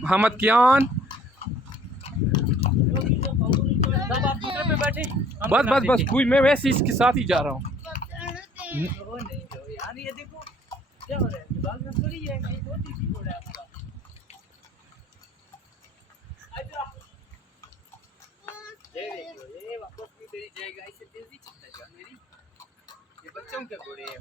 मोहम्मद कियान, बस बस बस कोई मैं वैसे इसके साथ ही जा रहा हूँ। बच्चों के घोड़े हैं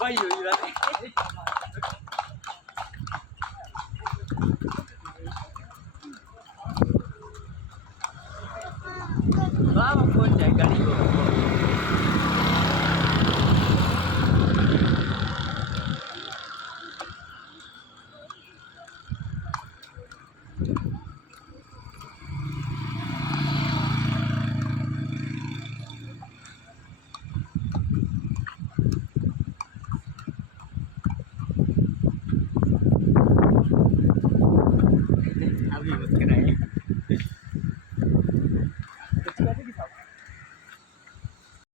भाई कौन जाए गाड़ी को